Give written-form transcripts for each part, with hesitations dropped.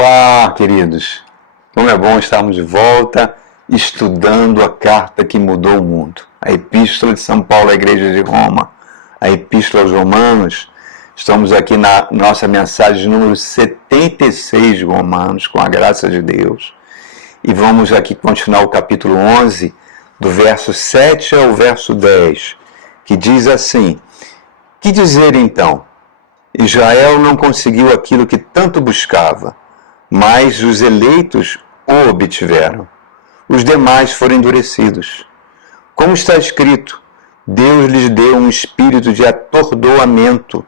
Olá, queridos! Como é bom estarmos de volta estudando a carta que mudou o mundo, a Epístola de São Paulo à Igreja de Roma, a Epístola aos Romanos. Estamos aqui na nossa mensagem número 76 de Romanos, com a graça de Deus. E vamos aqui continuar o capítulo 11, do verso 7 ao verso 10, que diz assim: Que dizer então? Israel não conseguiu aquilo que tanto buscava, mas os eleitos o obtiveram. Os demais foram endurecidos. Como está escrito, Deus lhes deu um espírito de atordoamento,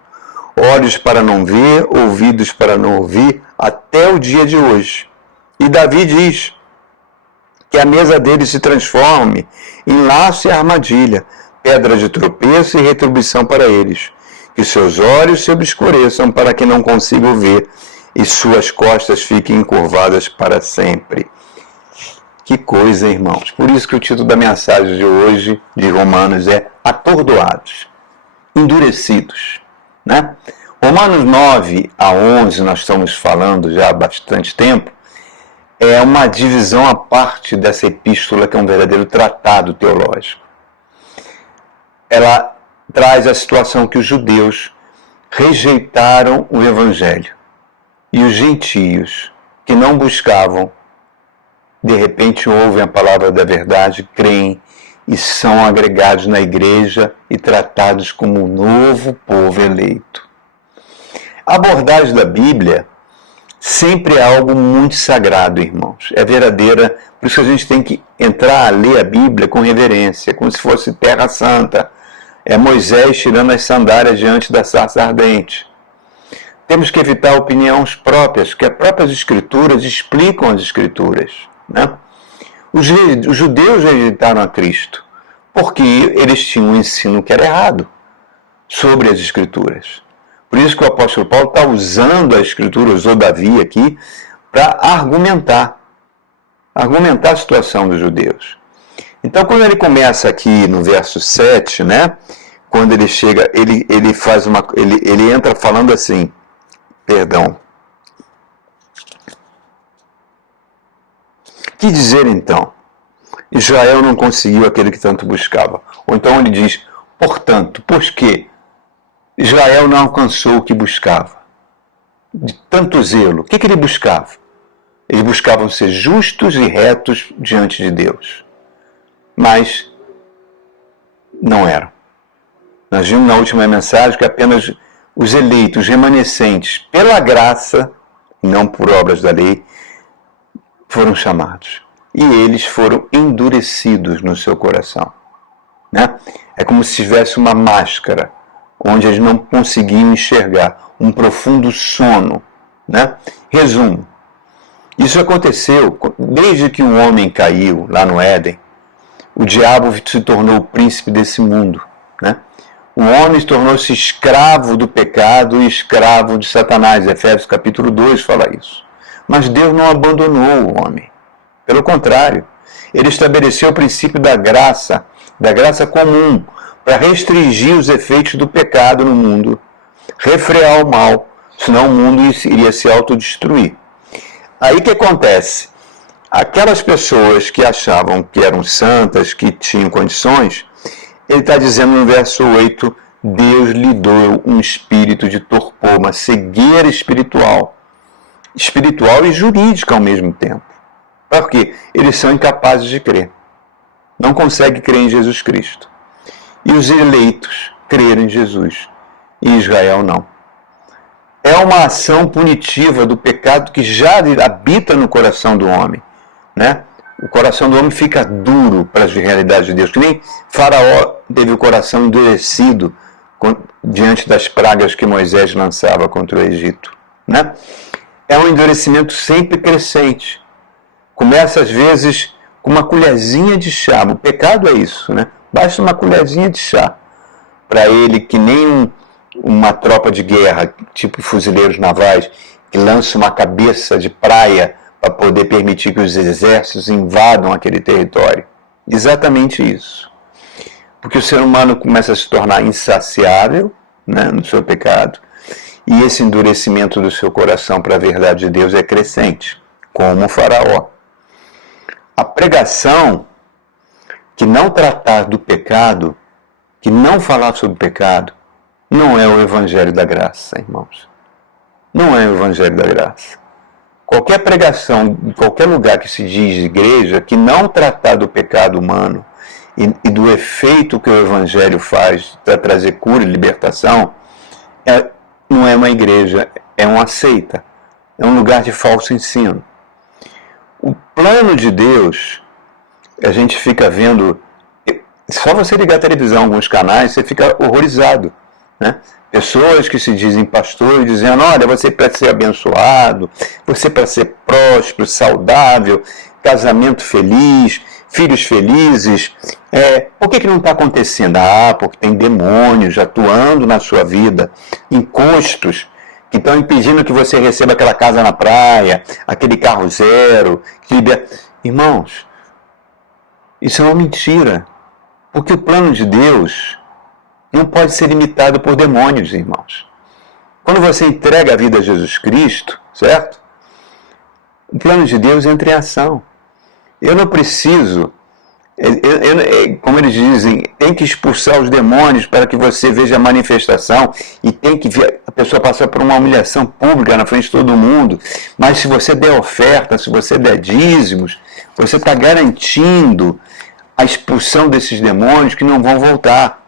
olhos para não ver, ouvidos para não ouvir, até o dia de hoje. E Davi diz que a mesa deles se transforme em laço e armadilha, pedra de tropeço e retribuição para eles. Que seus olhos se obscureçam para que não consigam ver e suas costas fiquem encurvadas para sempre. Que coisa, irmãos! Por isso que o título da mensagem de hoje, de Romanos, é Atordoados, Endurecidos, né? Romanos 9 a 11, nós estamos falando já há bastante tempo, é uma divisão à parte dessa epístola, que é um verdadeiro tratado teológico. Ela traz a situação que os judeus rejeitaram o Evangelho e os gentios, que não buscavam, de repente ouvem a palavra da verdade, creem e são agregados na igreja e tratados como um novo povo eleito. A abordagem da Bíblia sempre é algo muito sagrado, irmãos. É verdadeira, por isso que a gente tem que entrar a ler a Bíblia com reverência, como se fosse terra santa. É Moisés tirando as sandálias diante da sarça ardente. Temos que evitar opiniões próprias, que as próprias Escrituras explicam as Escrituras, né? Os judeus rejeitaram a Cristo porque eles tinham um ensino que era errado sobre as Escrituras. Por isso que o apóstolo Paulo está usando a Escritura, usou Davi aqui, para argumentar a situação dos judeus. Então, quando ele começa aqui no verso 7, né, quando ele chega, ele entra falando assim, Que dizer então? Israel não conseguiu aquele que tanto buscava. Ou então ele diz, portanto, pois que Israel não alcançou o que buscava? De tanto zelo, o que ele buscava? Eles buscavam ser justos e retos diante de Deus. Mas não eram. Nós vimos na última mensagem que apenas os eleitos remanescentes, pela graça, não por obras da lei, foram chamados. E eles foram endurecidos no seu coração, né? É como se tivesse uma máscara, onde eles não conseguiam enxergar, um profundo sono, né? Resumo. Isso aconteceu desde que um homem caiu lá no Éden. O diabo se tornou o príncipe desse mundo, né? O homem tornou-se escravo do pecado e escravo de Satanás. Efésios capítulo 2 fala isso. Mas Deus não abandonou o homem. Pelo contrário, ele estabeleceu o princípio da graça comum, para restringir os efeitos do pecado no mundo, refrear o mal, senão o mundo iria se autodestruir. Aí o que acontece? Aquelas pessoas que achavam que eram santas, que tinham condições, ele está dizendo no verso 8, Deus lhe deu um espírito de torpor, uma cegueira espiritual e jurídica ao mesmo tempo. Por quê? Eles são incapazes de crer. Não conseguem crer em Jesus Cristo. E os eleitos creram em Jesus. E Israel não. É uma ação punitiva do pecado que já habita no coração do homem, né? O coração do homem fica duro para as realidades de Deus. Que nem Faraó teve o coração endurecido diante das pragas que Moisés lançava contra o Egito, né? É um endurecimento sempre crescente. Começa às vezes com uma colherzinha de chá. O pecado é isso, né? Basta uma colherzinha de chá para ele, que nem uma tropa de guerra, tipo fuzileiros navais, que lança uma cabeça de praia para poder permitir que os exércitos invadam aquele território. Exatamente isso. Porque o ser humano começa a se tornar insaciável, né, no seu pecado, e esse endurecimento do seu coração para a verdade de Deus é crescente, como o Faraó. A pregação que não tratar do pecado, que não falar sobre o pecado, não é o Evangelho da Graça, irmãos. Não é o Evangelho da Graça. Qualquer pregação, em qualquer lugar que se diz igreja, que não tratar do pecado humano e do efeito que o Evangelho faz para trazer cura e libertação, não é uma igreja, é uma seita. É um lugar de falso ensino. O plano de Deus, a gente fica vendo, só você ligar a televisão, alguns canais, você fica horrorizado, né? Pessoas que se dizem pastores dizendo, olha, você para ser abençoado, você para ser próspero, saudável, casamento feliz, filhos felizes. Por que não está acontecendo? Porque tem demônios atuando na sua vida, encostos que estão impedindo que você receba aquela casa na praia, aquele carro zero. Irmãos, isso é uma mentira, porque o plano de Deus não pode ser limitado por demônios, irmãos. Quando você entrega a vida a Jesus Cristo, certo? O plano de Deus entra em ação. Eu não preciso, como eles dizem, tem que expulsar os demônios para que você veja a manifestação e tem que ver a pessoa passar por uma humilhação pública na frente de todo mundo. Mas se você der oferta, se você der dízimos, você está garantindo a expulsão desses demônios que não vão voltar.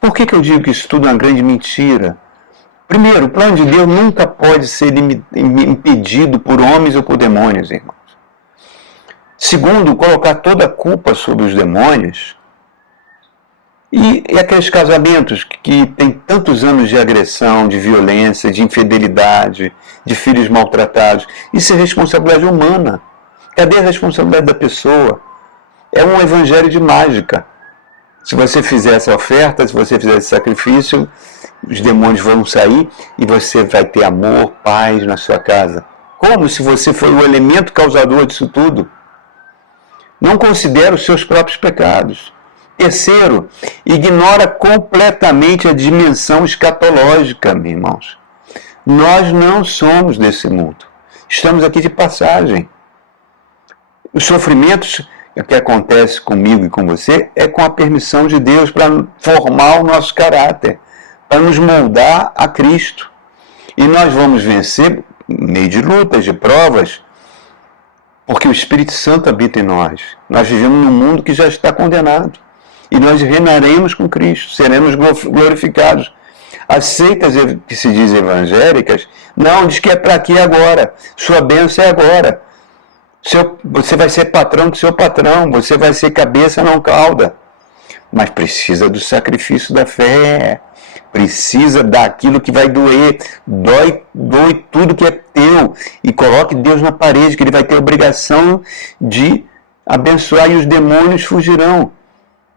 Por que eu digo que isso tudo é uma grande mentira? Primeiro, o plano de Deus nunca pode ser impedido por homens ou por demônios, irmãos. Segundo, colocar toda a culpa sobre os demônios e aqueles casamentos que têm tantos anos de agressão, de violência, de infidelidade, de filhos maltratados. Isso é responsabilidade humana. Cadê a responsabilidade da pessoa? É um evangelho de mágica. Se você fizer essa oferta, se você fizer esse sacrifício, os demônios vão sair e você vai ter amor, paz na sua casa. Como se você for o elemento causador disso tudo? Não considera os seus próprios pecados. Terceiro, ignora completamente a dimensão escatológica, meus irmãos. Nós não somos desse mundo. Estamos aqui de passagem. Os sofrimentos que acontece comigo e com você é com a permissão de Deus para formar o nosso caráter, para nos moldar a Cristo. E nós vamos vencer no meio de lutas, de provas, porque o Espírito Santo habita em nós. Nós vivemos num mundo que já está condenado. E nós reinaremos com Cristo, seremos glorificados. As seitas que se dizem evangélicas, não, diz que é para aqui agora. Sua bênção é agora. Você vai ser patrão do seu patrão, você vai ser cabeça, não cauda. Mas precisa do sacrifício da fé, precisa daquilo que vai doer. Doe tudo que é teu e coloque Deus na parede, que Ele vai ter a obrigação de abençoar e os demônios fugirão.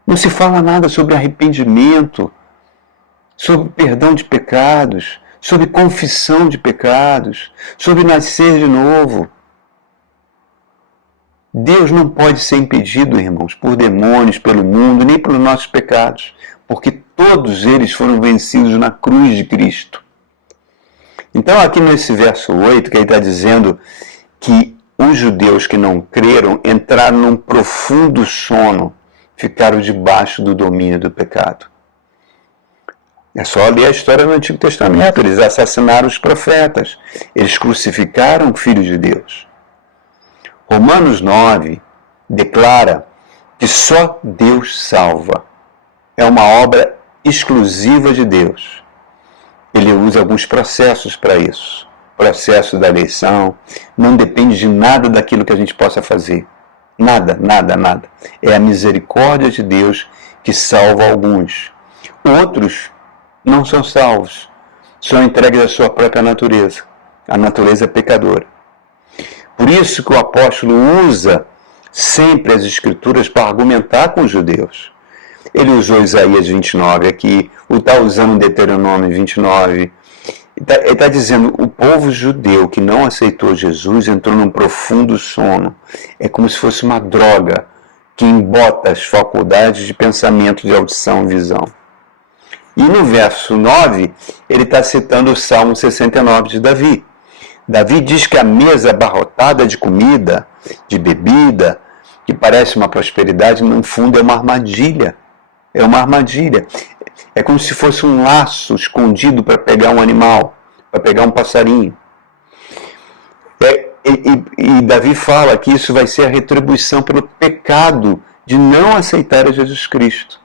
Não se fala nada sobre arrependimento, sobre perdão de pecados, sobre confissão de pecados, sobre nascer de novo. Deus não pode ser impedido, irmãos, por demônios, pelo mundo, nem pelos nossos pecados, porque todos eles foram vencidos na cruz de Cristo. Então, aqui nesse verso 8, que ele está dizendo que os judeus que não creram entraram num profundo sono, ficaram debaixo do domínio do pecado. É só ler a história do Antigo Testamento. Eles assassinaram os profetas, eles crucificaram o Filho de Deus. Romanos 9 declara que só Deus salva. É uma obra exclusiva de Deus. Ele usa alguns processos para isso. O processo da eleição não depende de nada daquilo que a gente possa fazer. Nada, nada, nada. É a misericórdia de Deus que salva alguns. Outros não são salvos. São entregues à sua própria natureza. A natureza pecadora. Por isso que o apóstolo usa sempre as Escrituras para argumentar com os judeus. Ele usou Isaías 29 aqui, está usando Deuteronômio 29. Ele está dizendo, o povo judeu que não aceitou Jesus entrou num profundo sono. É como se fosse uma droga que embota as faculdades de pensamento, de audição e visão. E no verso 9, ele está citando o Salmo 69 de Davi. Davi diz que a mesa abarrotada de comida, de bebida, que parece uma prosperidade, no fundo é uma armadilha. É uma armadilha. É como se fosse um laço escondido para pegar um animal, para pegar um passarinho. E Davi fala que isso vai ser a retribuição pelo pecado de não aceitar a Jesus Cristo.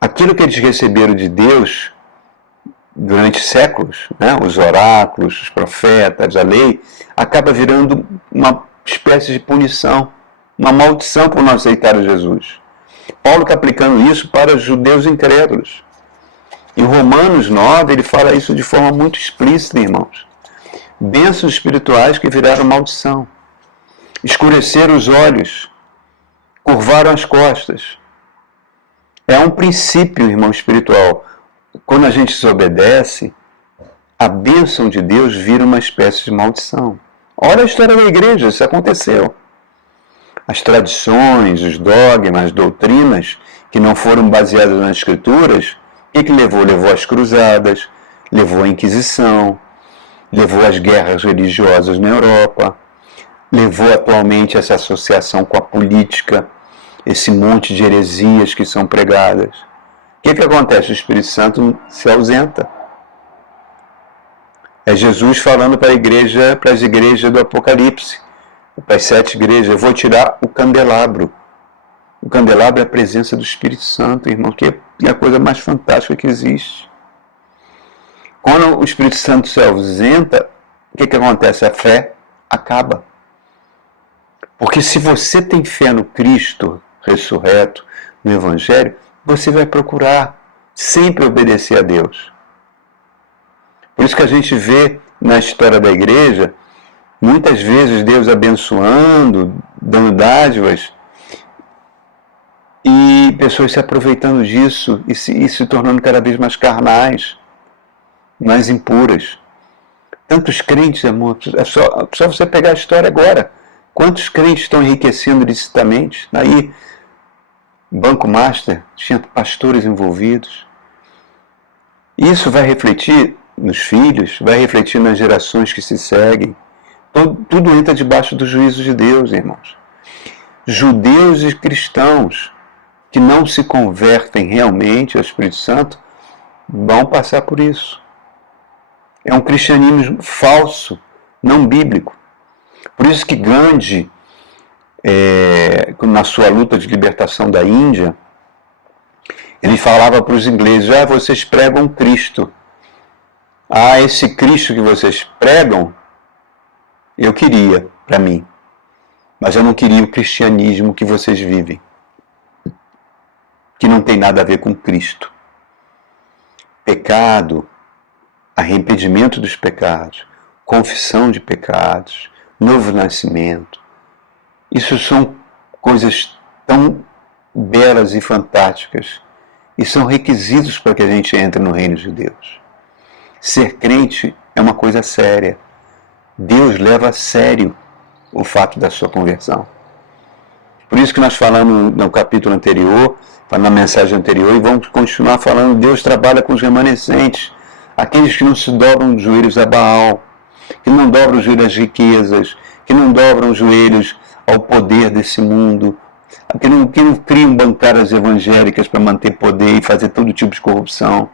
Aquilo que eles receberam de Deus durante séculos, né, os oráculos, os profetas, a lei, acaba virando uma espécie de punição, uma maldição por não aceitar Jesus. Paulo está aplicando isso para os judeus incrédulos. Em Romanos 9, ele fala isso de forma muito explícita, irmãos. Bênçãos espirituais que viraram maldição. Escureceram os olhos. Curvaram as costas. É um princípio, irmão, espiritual. Quando a gente desobedece, a bênção de Deus vira uma espécie de maldição. Olha a história da igreja, isso aconteceu. As tradições, os dogmas, as doutrinas que não foram baseadas nas Escrituras, o que levou? Levou às cruzadas, levou à Inquisição, levou às guerras religiosas na Europa, levou atualmente a essa associação com a política, esse monte de heresias que são pregadas. O que acontece? O Espírito Santo se ausenta. É Jesus falando para as igrejas do Apocalipse, para as 7 igrejas: eu vou tirar o candelabro. O candelabro é a presença do Espírito Santo, irmão, que é a coisa mais fantástica que existe. Quando o Espírito Santo se ausenta, o que acontece? A fé acaba. Porque se você tem fé no Cristo ressurreto, no Evangelho, você vai procurar sempre obedecer a Deus. Por isso que a gente vê na história da igreja, muitas vezes Deus abençoando, dando dádivas, e pessoas se aproveitando disso e se tornando cada vez mais carnais, mais impuras. Tantos crentes, amor, é só você pegar a história agora. Quantos crentes estão enriquecendo ilicitamente? Aí, Banco Master, tinha pastores envolvidos. Isso vai refletir nos filhos, vai refletir nas gerações que se seguem. Então, tudo entra debaixo do juízo de Deus, irmãos. Judeus e cristãos que não se convertem realmente ao Espírito Santo vão passar por isso. É um cristianismo falso, não bíblico. Por isso que Gandhi, na sua luta de libertação da Índia, ele falava para os ingleses: vocês pregam Cristo. Esse Cristo que vocês pregam, eu queria para mim. Mas eu não queria o cristianismo que vocês vivem, que não tem nada a ver com Cristo. Pecado, arrependimento dos pecados, confissão de pecados, novo nascimento. Isso são coisas tão belas e fantásticas e são requisitos para que a gente entre no reino de Deus. Ser crente é uma coisa séria. Deus leva a sério o fato da sua conversão. Por isso que nós falamos no capítulo anterior, na mensagem anterior, e vamos continuar falando: Deus trabalha com os remanescentes, aqueles que não se dobram os joelhos a Baal, que não dobram os joelhos às riquezas, que não dobram os joelhos ao poder desse mundo, que não criam bancárias evangélicas para manter poder e fazer todo tipo de corrupção.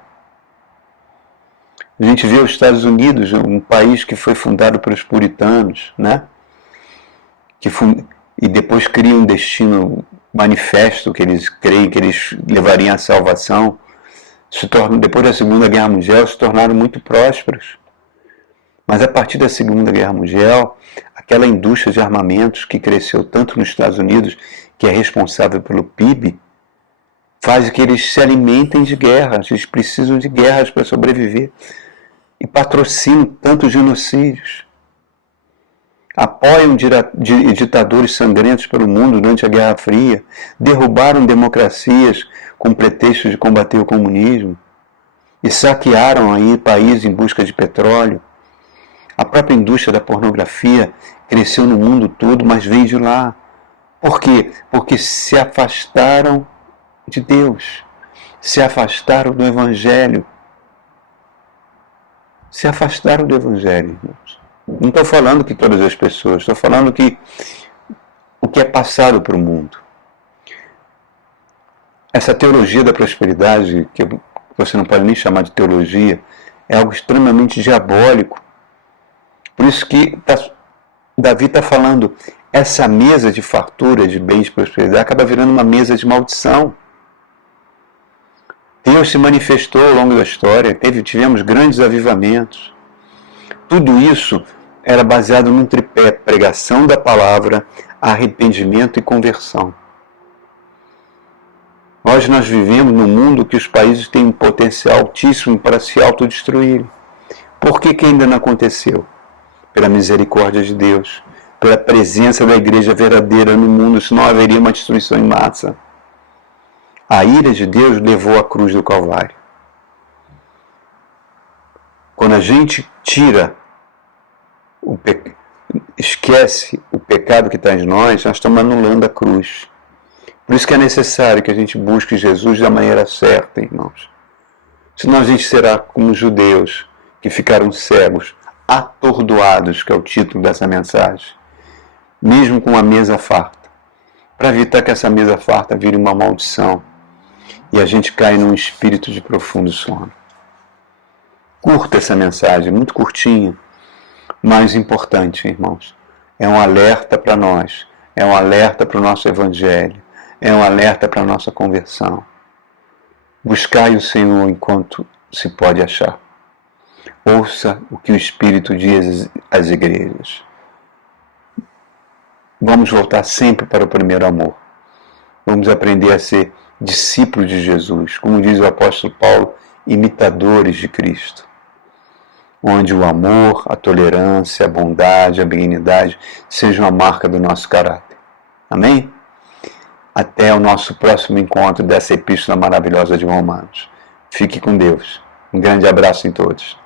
A gente vê os Estados Unidos, um país que foi fundado pelos puritanos, né? E depois cria um destino manifesto que eles creem que eles levariam à salvação. Depois da Segunda Guerra Mundial, se tornaram muito prósperos. Mas a partir da Segunda Guerra Mundial, aquela indústria de armamentos que cresceu tanto nos Estados Unidos, que é responsável pelo PIB, faz que eles se alimentem de guerras, eles precisam de guerras para sobreviver. E patrocinam tantos genocídios. Apoiam ditadores sangrentos pelo mundo durante a Guerra Fria, derrubaram democracias com pretexto de combater o comunismo e saquearam aí países em busca de petróleo. A própria indústria da pornografia cresceu no mundo todo, mas veio de lá. Por quê? Porque se afastaram de Deus. se afastaram do Evangelho. Se afastaram do Evangelho, irmãos. Não estou falando que todas as pessoas, estou falando que o que é passado para o mundo. Essa teologia da prosperidade, que você não pode nem chamar de teologia, é algo extremamente diabólico. Por isso que Davi está falando, essa mesa de fartura, de bens e prosperidade, acaba virando uma mesa de maldição. Deus se manifestou ao longo da história, tivemos grandes avivamentos. Tudo isso era baseado num tripé: pregação da palavra, arrependimento e conversão. Hoje nós vivemos num mundo que os países têm um potencial altíssimo para se autodestruírem. Por que ainda não aconteceu? Pela misericórdia de Deus, pela presença da igreja verdadeira no mundo, senão haveria uma destruição em massa. A ira de Deus levou a cruz do Calvário. Quando a gente esquece o pecado que está em nós estamos anulando a cruz. Por isso que é necessário que a gente busque Jesus da maneira certa, irmãos. Senão a gente será como os judeus que ficaram cegos, atordoados, que é o título dessa mensagem, mesmo com a mesa farta, para evitar que essa mesa farta vire uma maldição e a gente caia num espírito de profundo sono. Curta essa mensagem, muito curtinha, mas importante, irmãos. É um alerta para nós, é um alerta para o nosso evangelho, é um alerta para a nossa conversão. Buscai o Senhor enquanto se pode achar. Ouça o que o Espírito diz às igrejas. Vamos voltar sempre para o primeiro amor. Vamos aprender a ser discípulos de Jesus, como diz o apóstolo Paulo, imitadores de Cristo, onde o amor, a tolerância, a bondade, a benignidade sejam a marca do nosso caráter. Amém? Até o nosso próximo encontro dessa epístola maravilhosa de Romanos. Fique com Deus. Um grande abraço em todos.